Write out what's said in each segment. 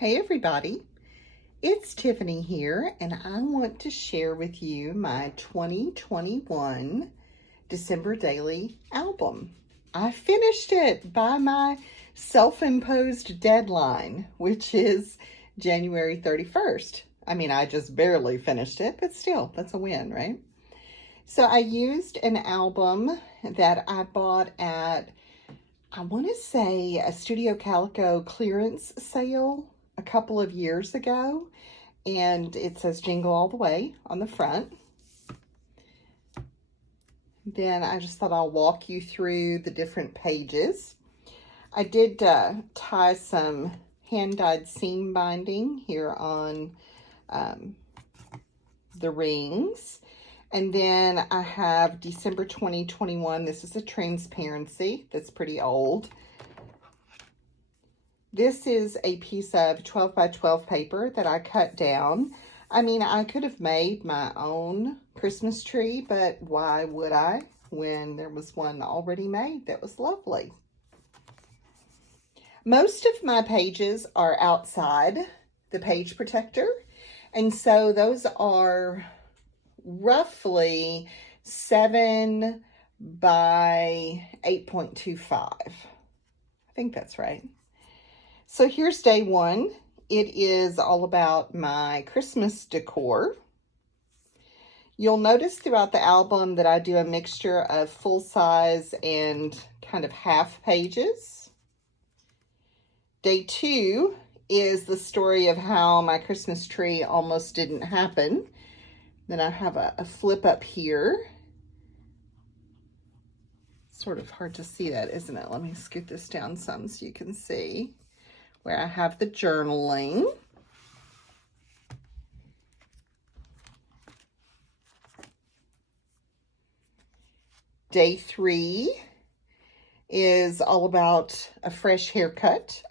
Hey everybody, it's Tiffany here, and I want to share with you my 2021 December Daily album. I finished it by my self-imposed deadline, which is January 31st. I mean, I just barely finished it, but still, that's a win, right? So I used an album that I bought at, I want to say, a Studio Calico clearance sale a couple of years ago, and it says Jingle All the Way on the front. Then I just thought I'll walk you through the different pages. I did tie some hand-dyed seam binding here on the rings. And then I have December 2021. This is a transparency that's pretty old. This is a piece of 12 by 12 paper that I cut down. I mean, I could have made my own Christmas tree, but why would I when there was one already made that was lovely? Most of my pages are outside the page protector, and so those are roughly 7 by 8.25. I think that's right. So here's day one. It is all about my Christmas decor. You'll notice throughout the album that I do a mixture of full size and kind of half pages. Day two is the story of how my Christmas tree almost didn't happen. Then I have a flip up here. Sort of hard to see that, isn't it? Let me scoot this down some so you can see where I have the journaling. Day three is all about a fresh haircut.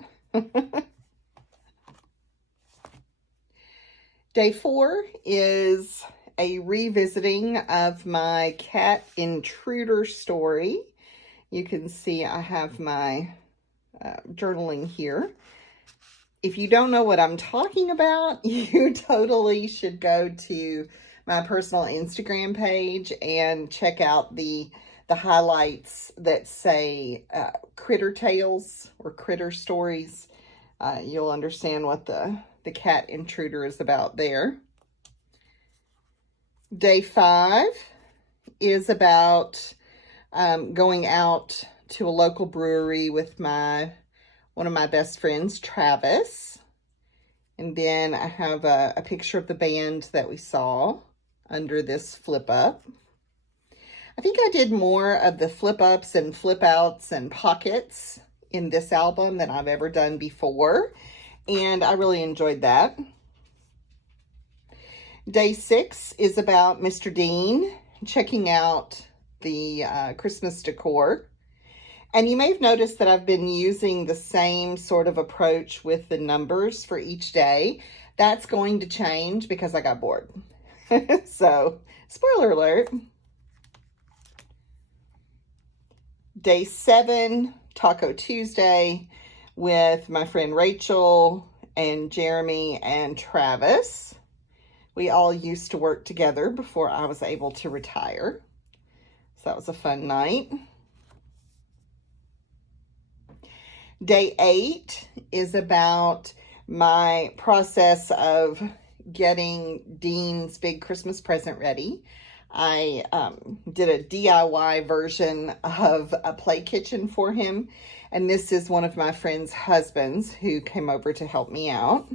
Day four is a revisiting of my cat intruder story. You can see I have my journaling here. If you don't know what I'm talking about, you totally should go to my personal Instagram page and check out the highlights that say critter tales or critter stories. You'll understand what the cat intruder is about there. Day five is about going out to a local brewery with one of my best friends, Travis. And then I have a picture of the band that we saw under this flip up. I think I did more of the flip ups and flip outs and pockets in this album than I've ever done before, and I really enjoyed that. Day six is about Mr. Dean checking out the Christmas decor. And you may have noticed that I've been using the same sort of approach with the numbers for each day. That's going to change because I got bored. So, spoiler alert. Day seven, Taco Tuesday, with my friend Rachel and Jeremy and Travis. We all used to work together before I was able to retire. So that was a fun night. Day eight is about my process of getting Dean's big Christmas present ready. I did a DIY version of a play kitchen for him, and this is one of my friend's husbands who came over to help me out.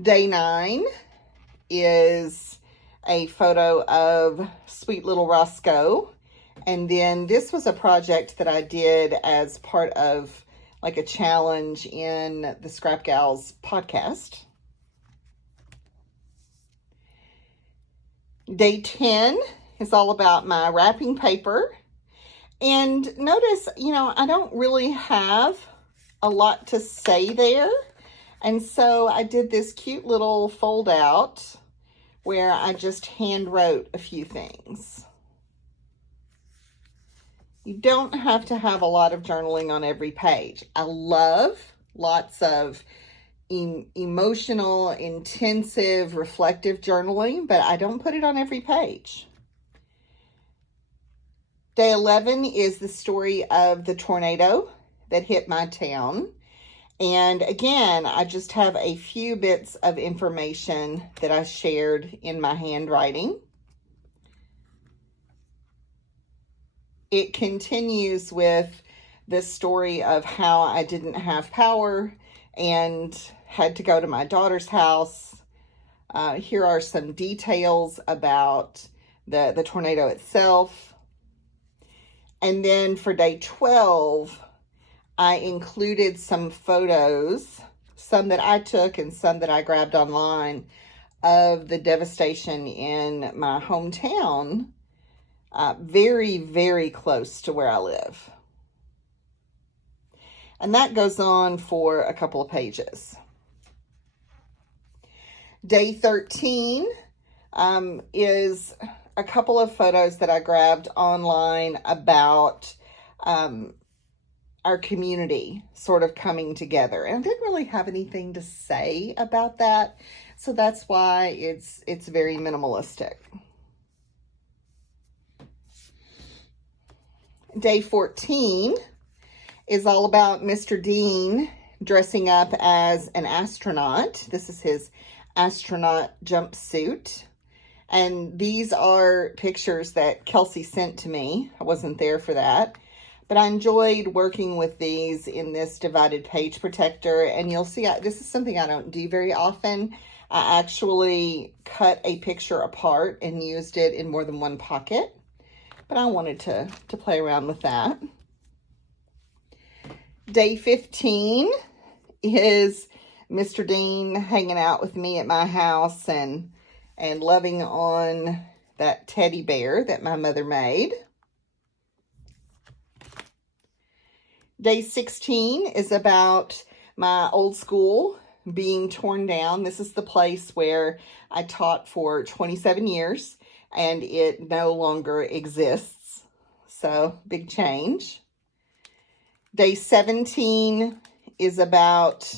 Day nine is a photo of sweet little Roscoe. And then this was a project that I did as part of like a challenge in the Scrap Gals podcast. Day 10 is all about my wrapping paper. And notice, I don't really have a lot to say there. And so I did this cute little fold out where I just hand wrote a few things. You don't have to have a lot of journaling on every page. I love lots of emotional, intensive, reflective journaling, but I don't put it on every page. Day 11 is the story of the tornado that hit my town. And again, I just have a few bits of information that I shared in my handwriting. It continues with the story of how I didn't have power and had to go to my daughter's house. Here are some details about the tornado itself. And then for day 12, I included some photos, some that I took and some that I grabbed online, of the devastation in my hometown, very, very close to where I live. And that goes on for a couple of pages. Day 13 is a couple of photos that I grabbed online about our community sort of coming together. And I didn't really have anything to say about that, so that's why it's very minimalistic. Day 14 is all about Mr. Dean dressing up as an astronaut. This is his astronaut jumpsuit. And these are pictures that Kelsey sent to me. I wasn't there for that. But I enjoyed working with these in this divided page protector. And you'll see, this is something I don't do very often. I actually cut a picture apart and used it in more than one pocket. But I wanted to play around with that. Day 15 is Mr. Dean hanging out with me at my house and loving on that teddy bear that my mother made. Day 16 is about my old school being torn down. This is the place where I taught for 27 years, and it no longer exists. So, big change. Day 17 is about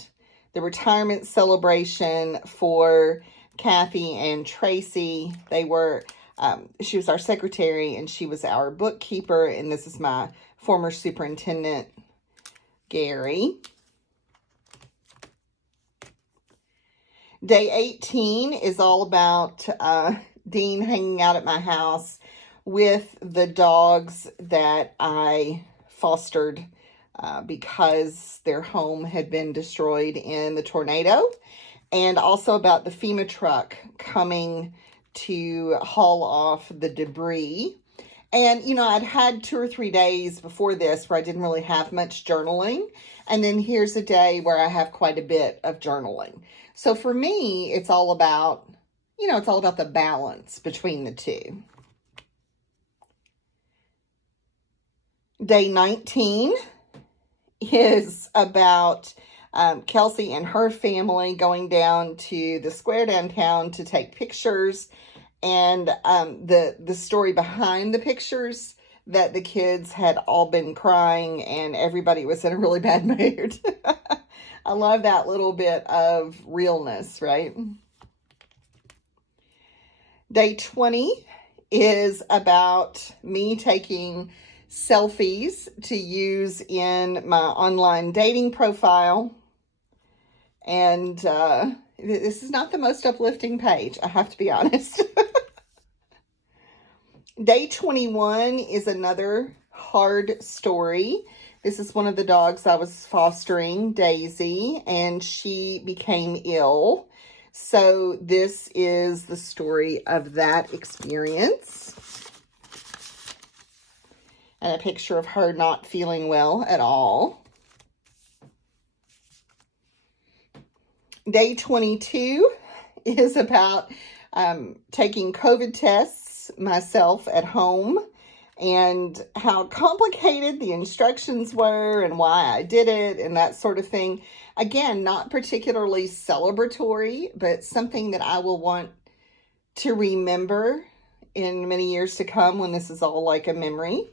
the retirement celebration for Kathy and Tracy. They were, she was our secretary and she was our bookkeeper, and this is my former superintendent, Gary. Day 18 is all about Dean hanging out at my house with the dogs that I fostered because their home had been destroyed in the tornado, and also about the FEMA truck coming to haul off the debris. And, you know, I'd had 2 or 3 days before this where I didn't really have much journaling. And then here's a day where I have quite a bit of journaling. So for me, it's all about, you know, it's all about the balance between the two. Day 19 is about Kelsey and her family going down to the square downtown to take pictures, and the story behind the pictures, that the kids had all been crying and everybody was in a really bad mood. I love that little bit of realness, right? Day 20 is about me taking selfies to use in my online dating profile. And this is not the most uplifting page, I have to be honest. Day 21 is another hard story. This is one of the dogs I was fostering, Daisy, and she became ill. So this is the story of that experience. And a picture of her not feeling well at all. Day 22 is about taking COVID tests myself at home and how complicated the instructions were and why I did it and that sort of thing. Again, not particularly celebratory, but something that I will want to remember in many years to come when this is all like a memory.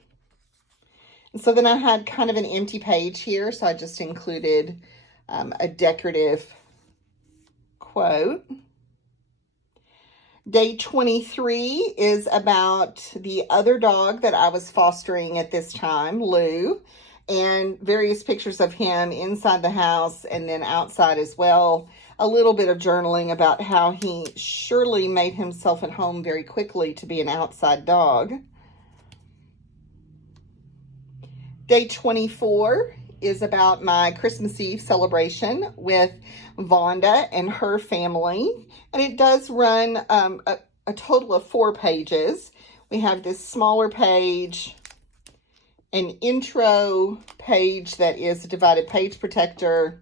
So then I had kind of an empty page here, so I just included a decorative quote. Day 23 is about the other dog that I was fostering at this time, Lou, and various pictures of him inside the house and then outside as well. A little bit of journaling about how he surely made himself at home very quickly to be an outside dog. Day 24 is about my Christmas Eve celebration with Vonda and her family. And it does run a total of 4 pages. We have this smaller page, an intro page that is a divided page protector.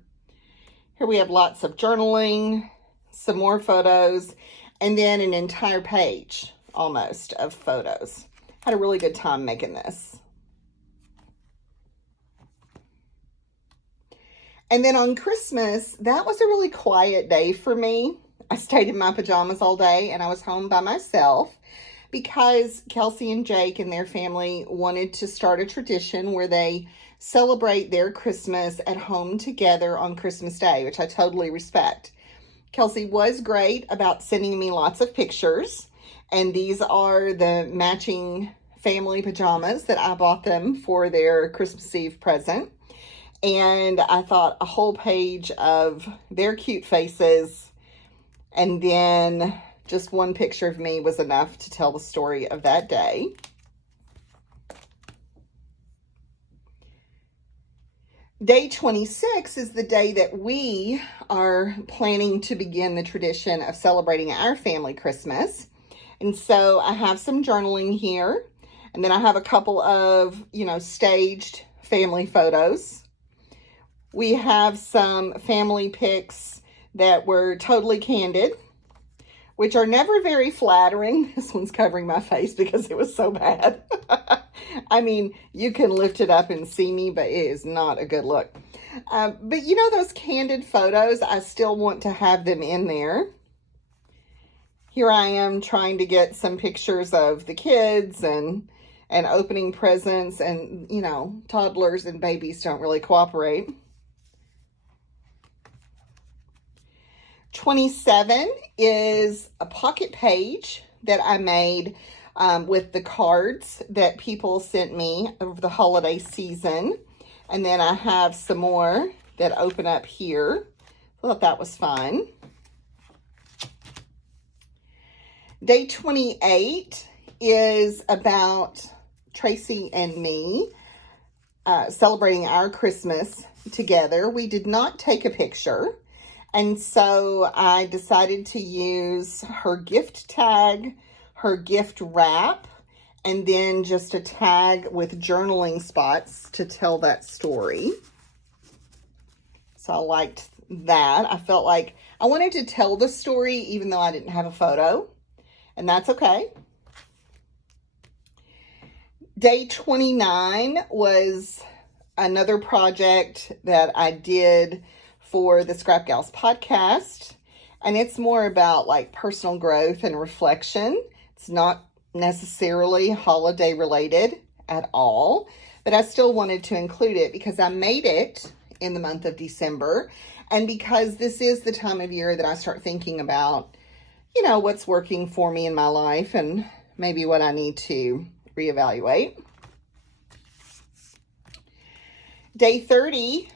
Here we have lots of journaling, some more photos, and then an entire page almost of photos. Had a really good time making this. And then on Christmas, that was a really quiet day for me. I stayed in my pajamas all day and I was home by myself because Kelsey and Jake and their family wanted to start a tradition where they celebrate their Christmas at home together on Christmas Day, which I totally respect. Kelsey was great about sending me lots of pictures, and these are the matching family pajamas that I bought them for their Christmas Eve present. And I thought a whole page of their cute faces and then just one picture of me was enough to tell the story of that day. Day 26 is the day that we are planning to begin the tradition of celebrating our family Christmas. And so I have some journaling here, and then I have a couple of, staged family photos. We have some family pics that were totally candid, which are never very flattering. This one's covering my face because it was so bad. I mean, you can lift it up and see me, but it is not a good look. But those candid photos, I still want to have them in there. Here I am trying to get some pictures of the kids and opening presents, and, toddlers and babies don't really cooperate. 27 is a pocket page that I made with the cards that people sent me over the holiday season. And then I have some more that open up here. I thought that was fun. Day 28 is about Tracy and me celebrating our Christmas together. We did not take a picture. And so I decided to use her gift tag, her gift wrap, and then just a tag with journaling spots to tell that story. So I liked that. I felt like I wanted to tell the story even though I didn't have a photo, and that's okay. Day 29 was another project that I did for the Scrap Gals podcast, and it's more about like personal growth and reflection. It's not necessarily holiday related at all, but I still wanted to include it because I made it in the month of December, and because this is the time of year that I start thinking about, what's working for me in my life and maybe what I need to reevaluate. Day 30,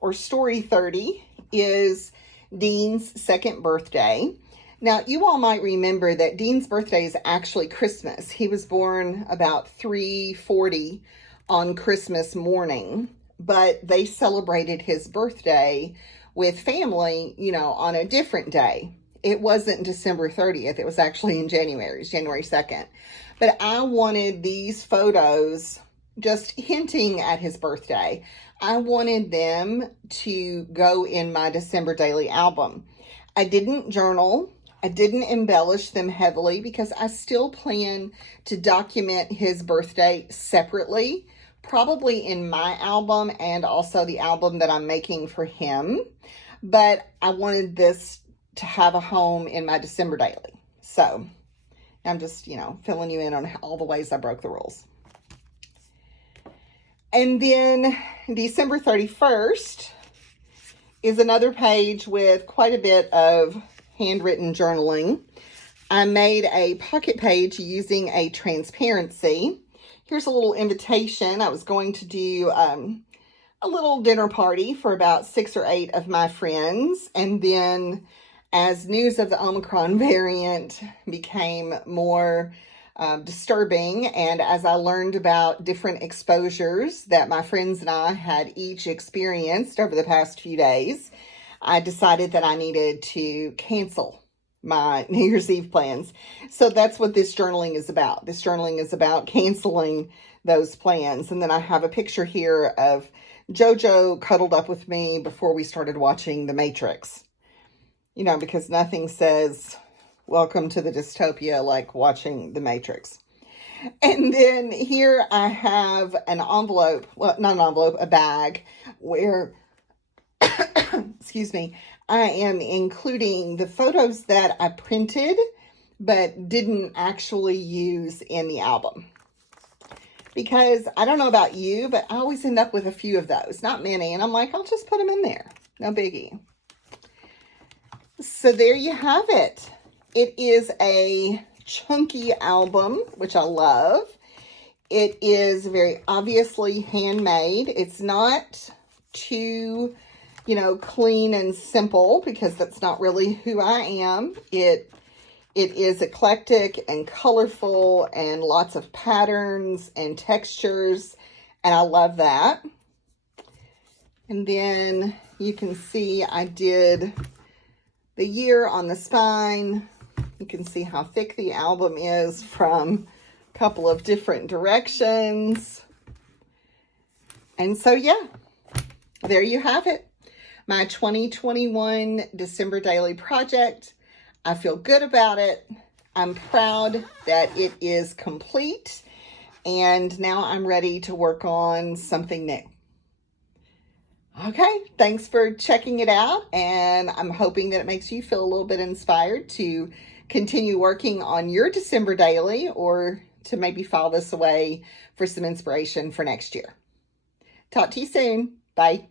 or story 30, is Dean's second birthday. Now, you all might remember that Dean's birthday is actually Christmas. He was born about 3:40 on Christmas morning, but they celebrated his birthday with family, on a different day. It wasn't December 30th. It was actually in January. It's January 2nd. But I wanted these photos just hinting at his birthday. I wanted them to go in my December daily album. I didn't journal. I didn't embellish them heavily because I still plan to document his birthday separately, probably in my album and also the album that I'm making for him. But I wanted this to have a home in my December daily. So I'm just, filling you in on all the ways I broke the rules. And then December 31st is another page with quite a bit of handwritten journaling. I made a pocket page using a transparency. Here's a little invitation. I was going to do a little dinner party for about 6 or 8 of my friends. And then as news of the Omicron variant became more disturbing, and as I learned about different exposures that my friends and I had each experienced over the past few days, I decided that I needed to cancel my New Year's Eve plans. So that's what this journaling is about. This journaling is about canceling those plans. And then I have a picture here of JoJo cuddled up with me before we started watching The Matrix. You know, because nothing says welcome to the dystopia like watching The Matrix. And then here I have an envelope, well, not an envelope, a bag where, excuse me, I am including the photos that I printed but didn't actually use in the album. Because I don't know about you, but I always end up with a few of those, not many. And I'm like, I'll just put them in there. No biggie. So there you have it. It is a chunky album, which I love. It is very obviously handmade. It's not too, clean and simple, because that's not really who I am. It is eclectic and colorful and lots of patterns and textures, and I love that. And then you can see I did the year on the spine. You can see how thick the album is from a couple of different directions. And so, yeah, there you have it. My 2021 December daily project. I feel good about it. I'm proud that it is complete. And now I'm ready to work on something new. Okay, thanks for checking it out. And I'm hoping that it makes you feel a little bit inspired to continue working on your December daily, or to maybe file this away for some inspiration for next year. Talk to you soon. Bye.